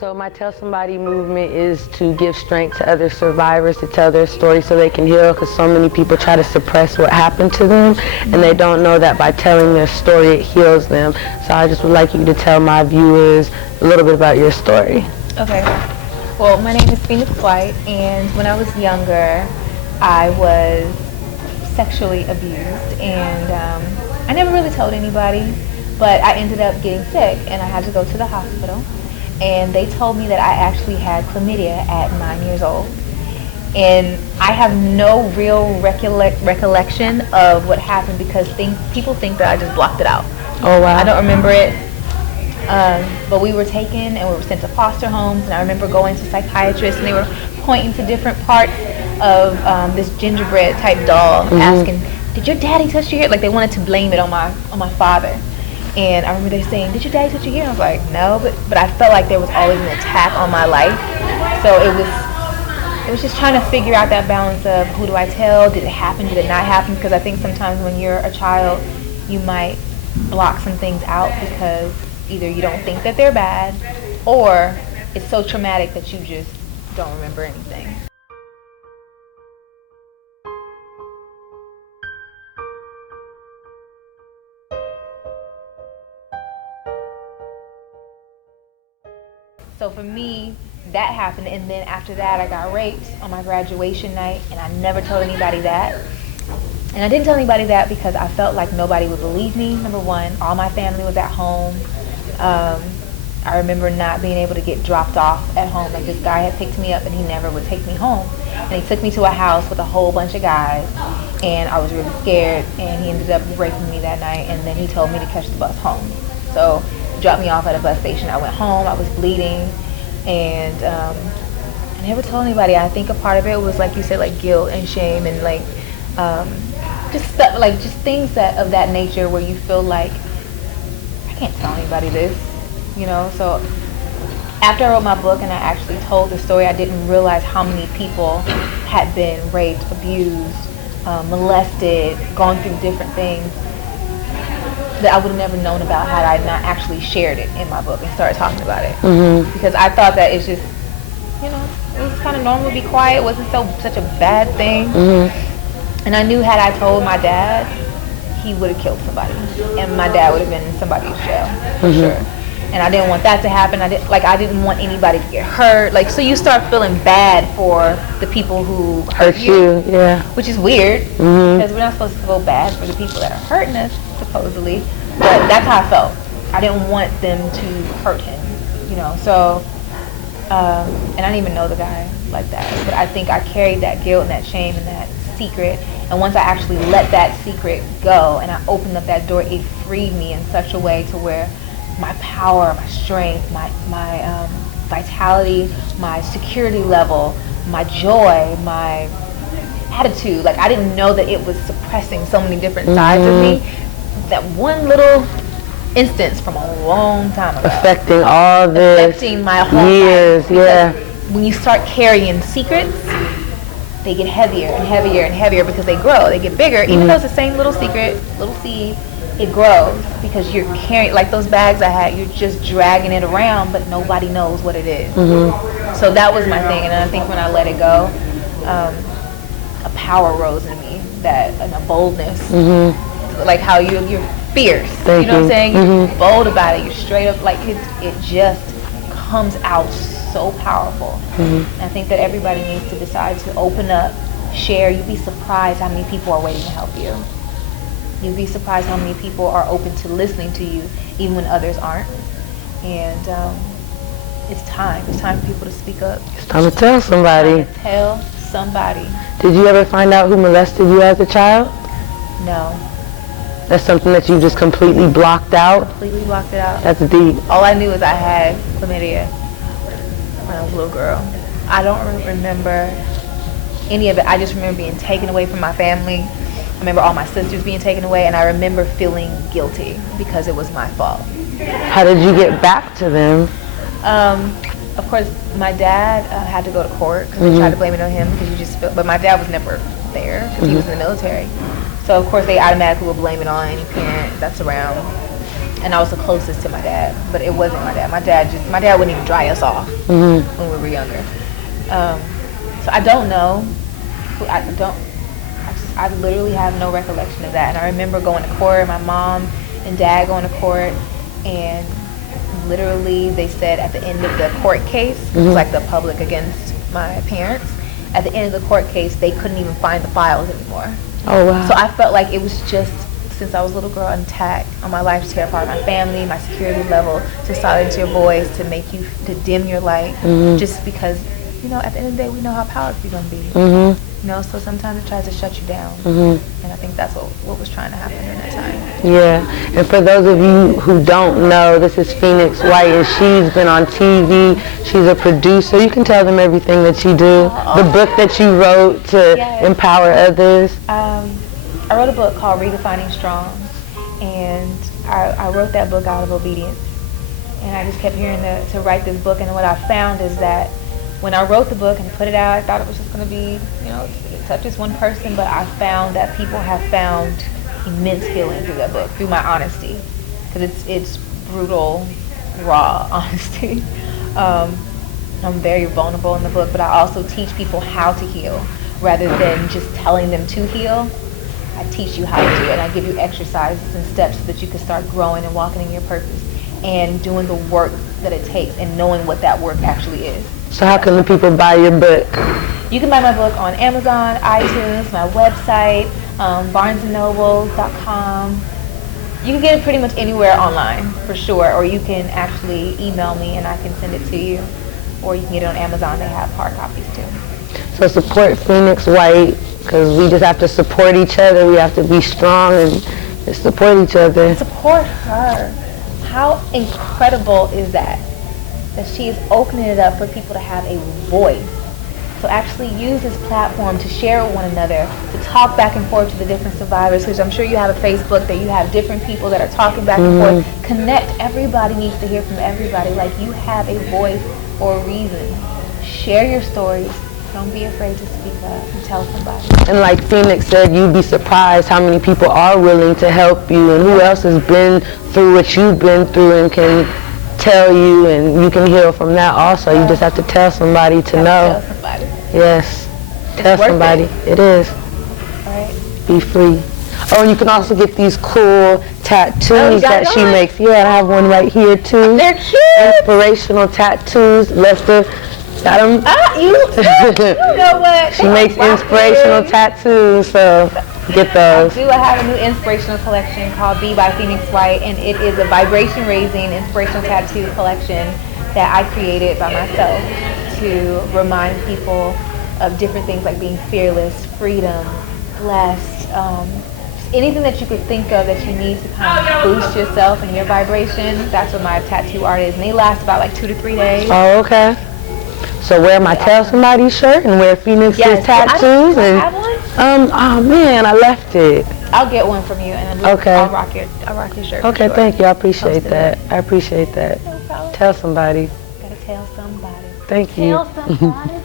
So my Tell Somebody movement is to give strength to other survivors to tell their story so they can heal, because so many people try to suppress what happened to them and they don't know that by telling their story it heals them. So I just would like you to tell my viewers a little bit about your story. Okay. Well, my name is Phoenix White, and when I was younger, I was sexually abused, and I never really told anybody, but I ended up getting sick and I had to go to the hospital. And they told me that I actually had chlamydia at 9 years old. And I have no real recollection of what happened because people think that I just blocked it out. Oh, wow. I don't remember it. But we were taken and we were sent to foster homes. And I remember going to psychiatrists and they were pointing to different parts of this gingerbread type doll, asking, did your daddy touch your hair? Like they wanted to blame it on my father. And I remember they saying, did your daddy touch your hair? I was like, no, but I felt like there was always an attack on my life. So it was just trying to figure out that balance of who do I tell? Did it happen? Did it not happen? Because I think sometimes when you're a child, you might block some things out because either you don't think that they're bad or it's so traumatic that you just don't remember anything. So for me, that happened, and then after that, I got raped on my graduation night, and I never told anybody that. And I didn't tell anybody that because I felt like nobody would believe me, number one. All my family was at home. I remember not being able to get dropped off at home. Like this guy had picked me up, and he never would take me home. And he took me to a house with a whole bunch of guys, and I was really scared, and he ended up raping me that night, and then he told me to catch the bus home. So dropped me off at a bus station. I went home. I was bleeding, and I never told anybody. I think a part of it was, like you said, like guilt and shame, and like just stuff, like just things that of that nature where you feel like I can't tell anybody this, you know. So after I wrote my book and I actually told the story, I didn't realize how many people had been raped, abused, molested, gone through different things that I would have never known about had I not actually shared it in my book and started talking about it. Because I thought that it's just, you know, it was kind of normal to be quiet. It wasn't such a bad thing. And I knew had I told my dad, he would have killed somebody, and my dad would have been in somebody's jail for sure. And I didn't want that to happen. I didn't want anybody to get hurt. Like, so you start feeling bad for the people who hurt you, yeah. Which is weird because we're not supposed to feel bad for the people that are hurting us, supposedly. But that's how I felt. I didn't want them to hurt him, you know. So, and I didn't even know the guy like that. But I think I carried that guilt and that shame and that secret. And once I actually let that secret go and I opened up that door, it freed me in such a way to where my power, my strength, my vitality, my security level, my joy, my attitude. Like I didn't know that it was suppressing so many different sides of me. That one little instance from a long time ago. Affecting all this. Affecting my whole years, life. When you start carrying secrets, they get heavier and heavier and heavier because they grow. They get bigger. Even though it's the same little secret, little seed, it grows because you're carrying, like those bags I had, you're just dragging it around, but nobody knows what it is. So that was my thing, and I think when I let it go, a power rose in me, and a boldness, like how you're fierce. You know what I'm saying? You're bold about it. You're straight up, like it just comes out so powerful. I think that everybody needs to decide to open up, share. You'd be surprised how many people are waiting to help you. You'd be surprised how many people are open to listening to you, even when others aren't. And it's time. It's time for people to speak up. It's time to tell somebody. It's time to tell somebody. Did you ever find out who molested you as a child? No. That's something that you just completely blocked out? Completely blocked it out. That's deep. All I knew is I had chlamydia when I was a little girl. I don't remember any of it. I just remember being taken away from my family. I remember all my sisters being taken away, and I remember feeling guilty because it was my fault. How did you get back to them? Of course, my dad had to go to court because they tried to blame it on him because you just feel, but my dad was never there because he was in the military. So of course they automatically will blame it on any parent that's around. and I was the closest to my dad, but it wasn't my dad. My dad wouldn't even dry us off when we were younger. So I don't know. I literally have no recollection of that. And I remember going to court, my mom and dad going to court, and literally they said at the end of the court case, it was like the public against my parents, at the end of the court case, they couldn't even find the files anymore. Oh, wow. So I felt like it was just, since I was a little girl, an attack on my life to tear apart my family, my security level, to silence your voice, to make you, to dim your light, just because, you know, at the end of the day, we know how powerful you're going to be. You know, so sometimes it tries to shut you down. And I think that's what was trying to happen during that time. Yeah, and for those of you who don't know, this is Phoenix White, and she's been on TV. She's a producer. You can tell them everything that you do. The book that you wrote to empower others. I wrote a book called Redefining Strong, and I wrote that book out of obedience. And I just kept hearing to write this book, and what I found is that when I wrote the book and put it out, I thought it was just going to be, you know, it touches one person, but I found that people have found immense healing through that book, through my honesty, because it's brutal, raw honesty. I'm very vulnerable in the book, but I also teach people how to heal rather than just telling them to heal. I teach you how to do it, and I give you exercises and steps so that you can start growing and walking in your purpose and doing the work that it takes and knowing what that work actually is. So how can the people buy your book? You can buy my book on Amazon, iTunes, my website, barnesandnoble.com. You can get it pretty much anywhere online, for sure, or you can actually email me and I can send it to you. Or you can get it on Amazon. They have hard copies too. So support Phoenix White, because we just have to support each other. We have to be strong and just support each other. Support her. How incredible is that? That she is opening it up for people to have a voice. So actually use this platform to share with one another, to talk back and forth to the different survivors, because I'm sure you have a Facebook that you have different people that are talking back and forth. Connect. Everybody needs to hear from everybody. Like, you have a voice for a reason. Share your stories. Don't be afraid to speak up and tell somebody. And like Phoenix said, you'd be surprised how many people are willing to help you and who else has been through what you've been through and can tell you, and you can heal from that also. You just have to tell somebody to know. Tell somebody. Yes. Tell somebody. It is. Right. Be free. Oh, and you can also get these cool tattoos that she makes. Yeah, I have one right here too. They're cute. Inspirational tattoos. Lester got them. You know what? She makes inspirational tattoos, so get those. I have a new inspirational collection called Be by Phoenix White, and it is a vibration-raising inspirational tattoo collection that I created by myself to remind people of different things like being fearless, freedom, blessed, anything that you could think of that you need to kind of boost yourself and your vibration. That's what my tattoo art is, and they last about like 2 to 3 days. Oh, okay. So wear my Tell Somebody shirt and wear Phoenix's tattoos. I have one? Oh man, I left it. I'll get one from you, and I'll rock your shirt. Okay, sure. thank you. I appreciate that. I appreciate that. No problem. Tell somebody. Gotta tell somebody. Thank you. Tell somebody.